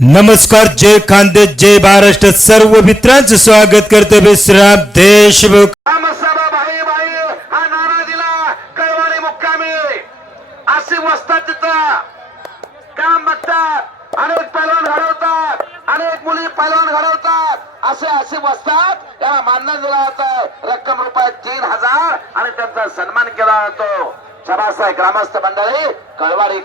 नमस्कार जय खानदेश जय महाराष्ट्र सर्व मित्रांचं स्वागत करतो विश्राम देशमुख. भाई भाई हा नारा दिला मुक्कामी. वस्तात तिथं. काम बघतात अनेक पैलवान घडवतात अनेक मुली पैलवान घडवतात. असे असे वस्तात त्याला मानधन दिला जात रक्कम रुपये तीन हजार आणि त्यांचा सन्मान केला जातो. सभासाहेब ग्रामस्थ मंडळी कळवाडी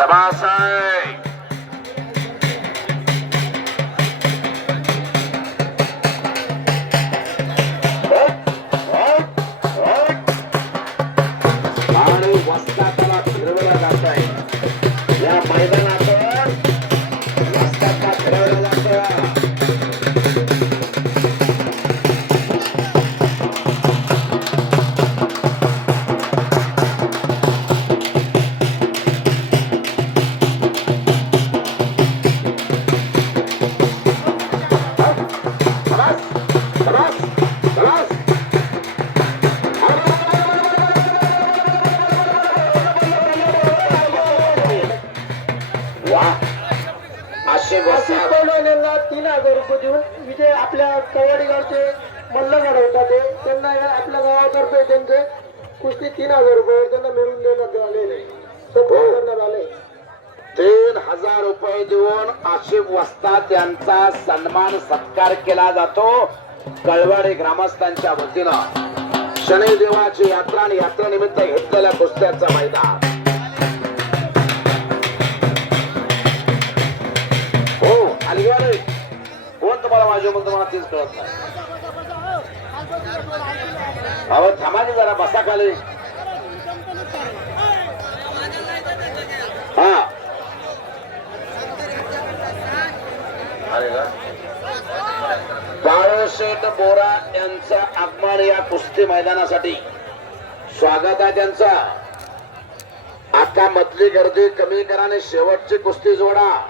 का वस्तात पैलवानांना तीन हजार रुपये देऊन इथे आपल्या कवाडी गावचे मल्ल घडवतात ते. त्यांना आपल्या गावातर्फे त्यांचे. कुस्ती तीन हजार रुपये त्यांना मिळवून देण्यात आलेले. सपोर्ट करण्यात आले. तीन हजार रुपये देऊन आशिफ वस्ताद यांचा सन्मान सत्कार केला जातो. कळवाडी ग्रामस्थांच्या वतीनं. शनिदेवाची यात्रा आणि यात्रेनिमित्त घेतलेल्या कुस्त्याचं मैदान. माझ्या मग तुम्हाला कळत नाही. अहो थांबा की जरा बसा खाली. हा. बाळोशेठ बोरा यांचा आगमन या कुस्ती मैदानासाठी. स्वागत आहे त्यांचा. आता मधली गर्दी कमी करा आणि शेवटची कुस्ती जोडा.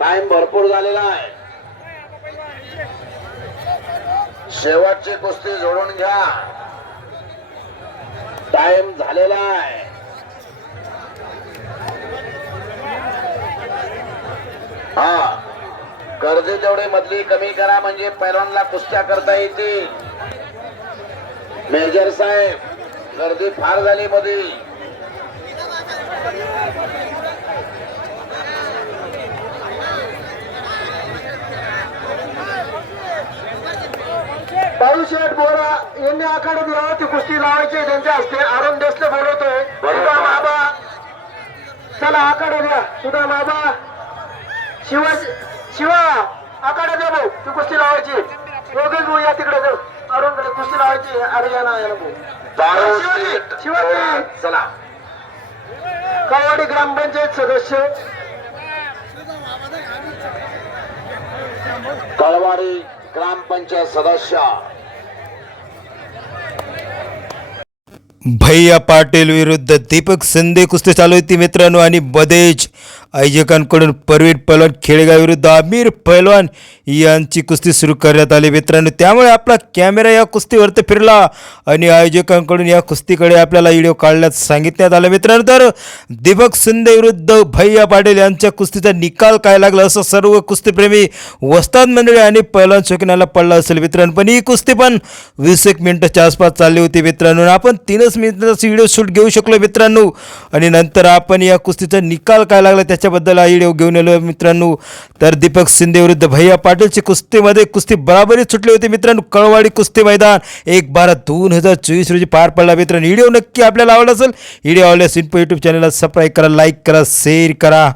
टाइम भरपूर झालेला आहे. शेवटची कुस्ती जोडून घ्या. टाइम झालेला आहे. हा. गर्दी तेवढी मधली कमी करा म्हणजे पैलवानला कुस्त्या करता येतील. मेजर साहेब गर्दी फार झाली मधी. बाळूशेठ बोरा यांनी आखाडा दिला ती कुस्ती लावायची त्यांच्या हस्ते अरुण देसले बोलवतोय. सुधा बाबा. चला आखाडा द्या. सुधा बाबा. शिवा शिवा आखाडा द्या भाऊ. ती कुस्ती लावायची योगेश भाऊ या तिकडे जाऊ. अरुणकडे कुस्ती लावायची अरे या ना याला भाऊ. शिवाजी शिवाजी. चला. कवाडी ग्रामपंचायत सदस्य. कळवाडी ग्रामपंचायत सदस्य. भैया पाटील विरुद्ध दीपक संदे कुस्ती चालू होती मित्रांनो आणि बदेज आयोजकांकडून परवीर पहलवान खेळगाव विरुद्ध आमिर पहलवान यांची कुस्ती सुरू करण्यात आली. मित्रांनो त्यामुळे आपला कॅमेरा या कुस्तीवरती फिरला आणि आयोजकांकडून या कुस्तीकडे आपल्याला व्हिडिओ काढण्यात सांगितण्यात आला. मित्रांनो तर दीपक शिंदे विरुद्ध भैया पाटील यांच्या कुस्तीचा निकाल काय लागला असं सर्व कुस्तीप्रेमी वस्ताद मंडळी आणि पैलवान शौकीनाला पडला असेल. मित्रांनो पण ही कुस्ती पण वीस एक मिनिटाच्या आसपास चालली होती. मित्रांनो आपण तीनच मिनिटाचा व्हिडिओ शूट घेऊ शकलो मित्रांनो. आणि नंतर आपण या कुस्तीचा निकाल काय लागला त्या त्याच्याबद्दल हा व्हिडिओ घेऊन आलो मित्रांनो. तर दीपक शिंदे विरुद्ध भैया पाटीलची कुस्तीमध्ये कुस्ती बराबरीच सुटली होती मित्रांनो. कळवाडी कुस्ती मैदान. एक बारा दोन हजार चोवीस रोजी पार पडला मित्रांनो. व्हिडिओ नक्की आपल्याला आवडला असेल व्हिडिओ आवडल्यास इन्फो यूट्यूब चॅनलला सबस्क्राईब करा लाईक करा शेअर करा.